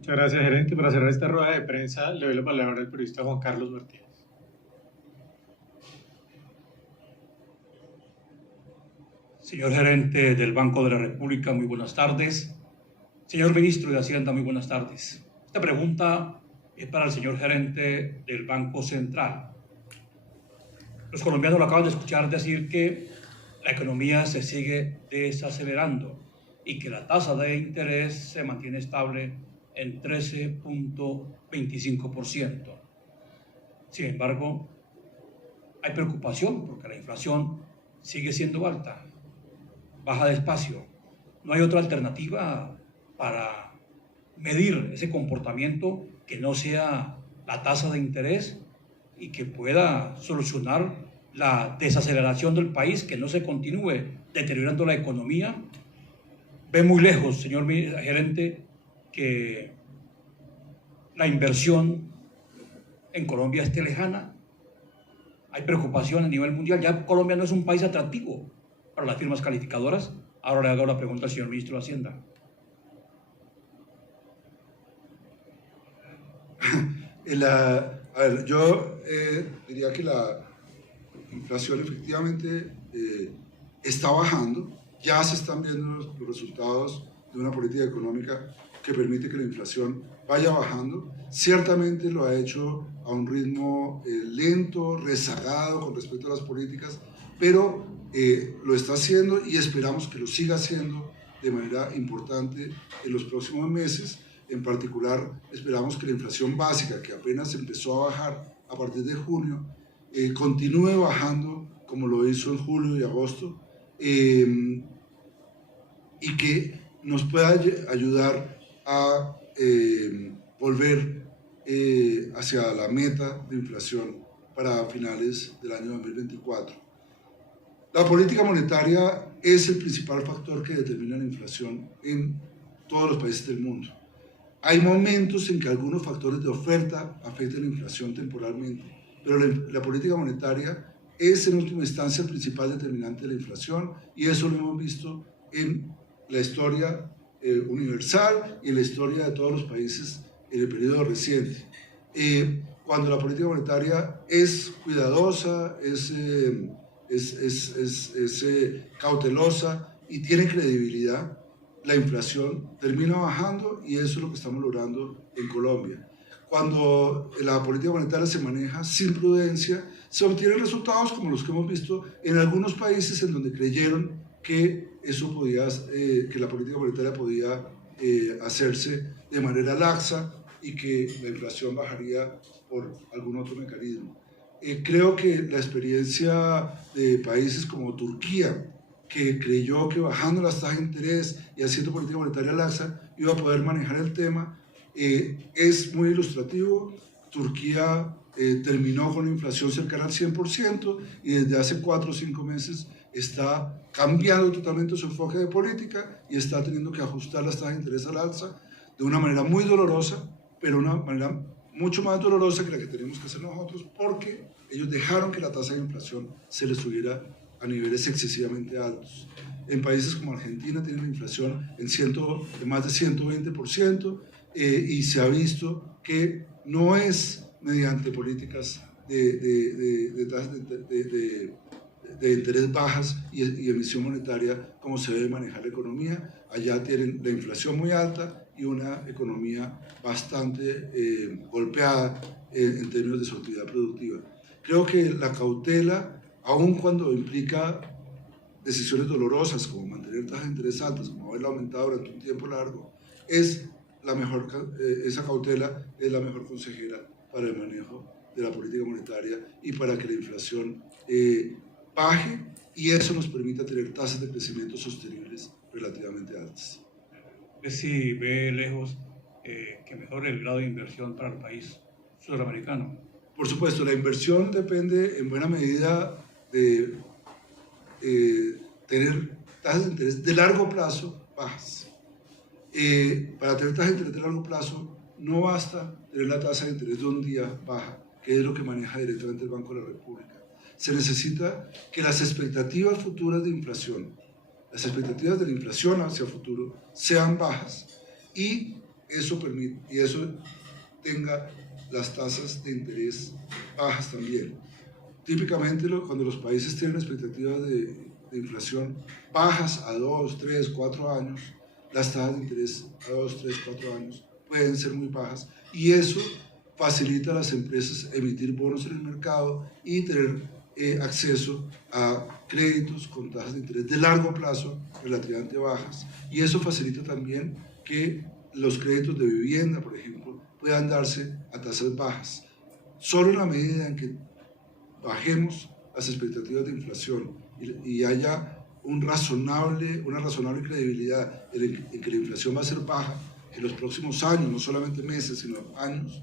Muchas gracias, gerente. Para cerrar esta rueda de prensa, le doy la palabra al periodista Juan Carlos Martínez. Señor gerente del Banco de la República, muy buenas tardes. Señor ministro de Hacienda, muy buenas tardes. Esta pregunta es para el señor gerente del Banco Central. Los colombianos lo acaban de escuchar decir que la economía se sigue desacelerando y que la tasa de interés se mantiene estable en 13.25%. Sin embargo, hay preocupación porque la inflación sigue siendo alta, baja despacio. No hay otra alternativa para medir ese comportamiento que no sea la tasa de interés y que pueda solucionar la desaceleración del país, que no se continúe deteriorando la economía. Ve muy lejos, señor gerente, que la inversión en Colombia esté lejana. Hay preocupación a nivel mundial. Ya Colombia no es un país atractivo para las firmas calificadoras. Ahora le hago la pregunta al señor ministro de Hacienda. A ver, yo diría que la inflación efectivamente está bajando, ya se están viendo los resultados de una política económica que permite que la inflación vaya bajando. Ciertamente lo ha hecho a un ritmo lento, rezagado con respecto a las políticas, pero lo está haciendo y esperamos que lo siga haciendo de manera importante en los próximos meses. En particular, esperamos que la inflación básica, que apenas empezó a bajar a partir de junio, continúe bajando como lo hizo en julio y agosto, y que nos pueda ayudar a volver hacia la meta de inflación para finales del año 2024. La política monetaria es el principal factor que determina la inflación en todos los países del mundo. Hay momentos en que algunos factores de oferta afectan la inflación temporalmente, pero la política monetaria es en última instancia el principal determinante de la inflación, y eso lo hemos visto en la historia universal y en la historia de todos los países en el periodo reciente. Cuando la política monetaria es cuidadosa, es cautelosa y tiene credibilidad, la inflación termina bajando, y eso es lo que estamos logrando en Colombia. Cuando la política monetaria se maneja sin prudencia, se obtienen resultados como los que hemos visto en algunos países en donde creyeron que eso podía, que la política monetaria podía hacerse de manera laxa y que la inflación bajaría por algún otro mecanismo. Creo que la experiencia de países como Turquía, que creyó que bajando las tasas de interés y haciendo política monetaria laxa iba a poder manejar el tema, es muy ilustrativo. Turquía terminó con una inflación cercana al 100% y desde hace 4 o 5 meses está cambiando totalmente su enfoque de política y está teniendo que ajustar las tasas de interés al alza de una manera muy dolorosa, pero una manera mucho más dolorosa que la que tenemos que hacer nosotros, porque ellos dejaron que la tasa de inflación se les subiera a niveles excesivamente altos. En países como Argentina tienen inflación de más de 120%, y se ha visto que no es mediante políticas de interés bajas y emisión monetaria como se debe manejar la economía. Allá tienen la inflación muy alta y una economía bastante golpeada en términos de su actividad productiva. Creo que la cautela, aun cuando implica decisiones dolorosas como mantener tasas de interés altas, como haberla aumentado durante un tiempo largo, esa cautela es la mejor consejera para el manejo de la política monetaria y para que la inflación baje, y eso nos permita tener tasas de crecimiento sostenibles relativamente altas. Si ve lejos que mejore el grado de inversión para el país sudamericano. Por supuesto, la inversión depende en buena medida de tener tasas de interés de largo plazo bajas. Para tener tasas de interés de largo plazo no basta tener la tasa de interés de un día baja, que es lo que maneja directamente el Banco de la República. Se necesita que las expectativas futuras de inflación, las expectativas de la inflación hacia el futuro sean bajas, y eso permite, y eso tenga las tasas de interés bajas también. Típicamente cuando los países tienen expectativas de inflación bajas a 2, 3, 4 años, las tasas de interés a 2, 3, 4 años pueden ser muy bajas y eso facilita a las empresas emitir bonos en el mercado y tener acceso a créditos con tasas de interés de largo plazo relativamente bajas. Y eso facilita también que los créditos de vivienda, por ejemplo, puedan darse a tasas bajas. Solo en la medida en que bajemos las expectativas de inflación y haya una razonable credibilidad en que la inflación va a ser baja en los próximos años, no solamente meses, sino años,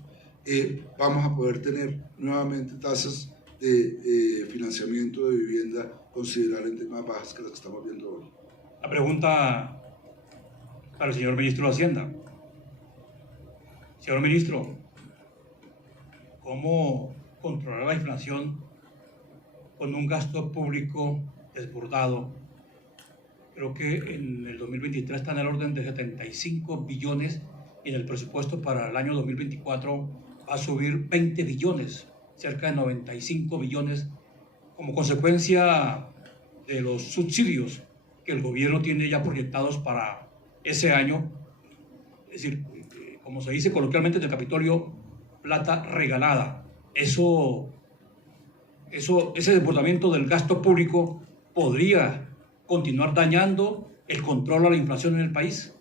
vamos a poder tener nuevamente tasas de financiamiento de vivienda considerablemente más bajas que las que estamos viendo hoy. La pregunta para el señor ministro de Hacienda. Señor ministro, ¿cómo controlar la inflación con un gasto público desbordado? Creo que en el 2023 está en el orden de 75 billones y en el presupuesto para el año 2024 va a subir 20 billones, cerca de 95 billones, como consecuencia de los subsidios que el gobierno tiene ya proyectados para ese año. Es decir, como se dice coloquialmente en el Capitolio, plata regalada. Ese desbordamiento del gasto público podría continuar dañando el control a la inflación en el país.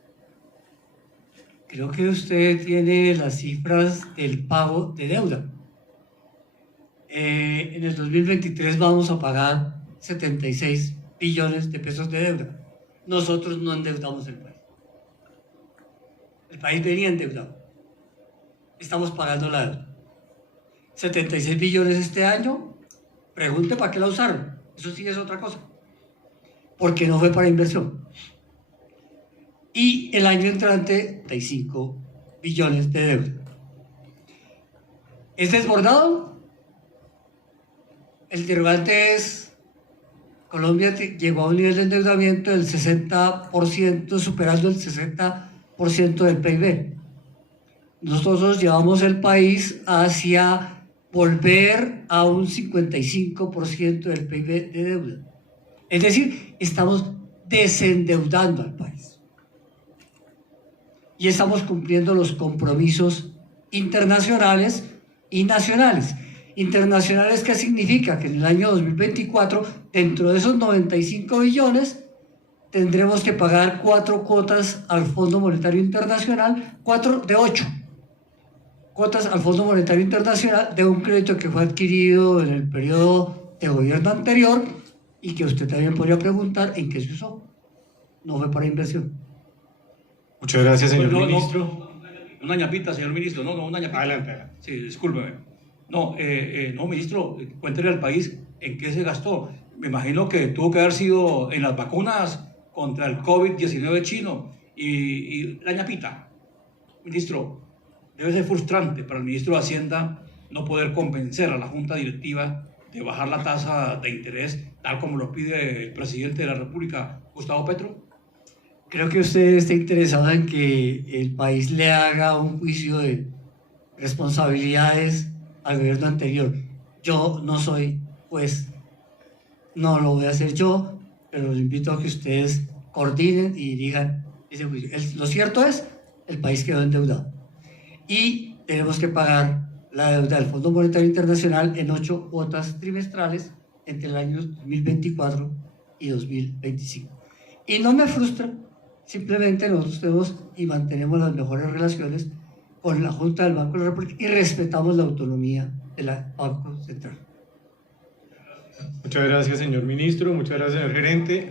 Creo que usted tiene las cifras del pago de deuda. En el 2023 vamos a pagar 76 billones de pesos de deuda. Nosotros no endeudamos el país. El país venía endeudado. Estamos pagando la deuda. 76 billones este año. Pregunte para qué la usaron. Eso sí es otra cosa. Porque no fue para inversión. Y el año entrante, 35 billones de deuda. ¿Es desbordado? El interrogante es, Colombia llegó a un nivel de endeudamiento del 60%, superando el 60% del PIB. Nosotros llevamos el país hacia volver a un 55% del PIB de deuda. Es decir, estamos desendeudando al país. Y estamos cumpliendo los compromisos internacionales y nacionales. Internacionales, ¿qué significa? Que en el año 2024, dentro de esos 95 billones, tendremos que pagar 4 cuotas al Fondo Monetario Internacional, 4 de 8 cuotas al Fondo Monetario Internacional de un crédito que fue adquirido en el periodo de gobierno anterior y que usted también podría preguntar en qué se usó. No fue para inversión. Muchas gracias, señor Pues ministro. Una ñapita, señor ministro. No, una ñapita. Adelante, adelante. Sí, discúlpeme. No, ministro, cuéntele al país en qué se gastó. Me imagino que tuvo que haber sido en las vacunas contra el COVID-19 chino y la ñapita. Ministro, debe ser frustrante para el ministro de Hacienda no poder convencer a la Junta Directiva de bajar la tasa de interés, tal como lo pide el presidente de la República, Gustavo Petro. Creo que usted está interesado en que el país le haga un juicio de responsabilidades al gobierno anterior. Yo no soy juez, no lo voy a hacer yo, pero los invito a que ustedes coordinen y dirijan ese juicio. Lo cierto es, el país quedó endeudado y tenemos que pagar la deuda del Fondo Monetario Internacional en 8 cuotas trimestrales entre el año 2024 y 2025. Y no me frustra, simplemente nosotros tenemos y mantenemos las mejores relaciones con la Junta del Banco de la República y respetamos la autonomía del Banco Central. Muchas gracias, señor ministro. Muchas gracias, señor gerente.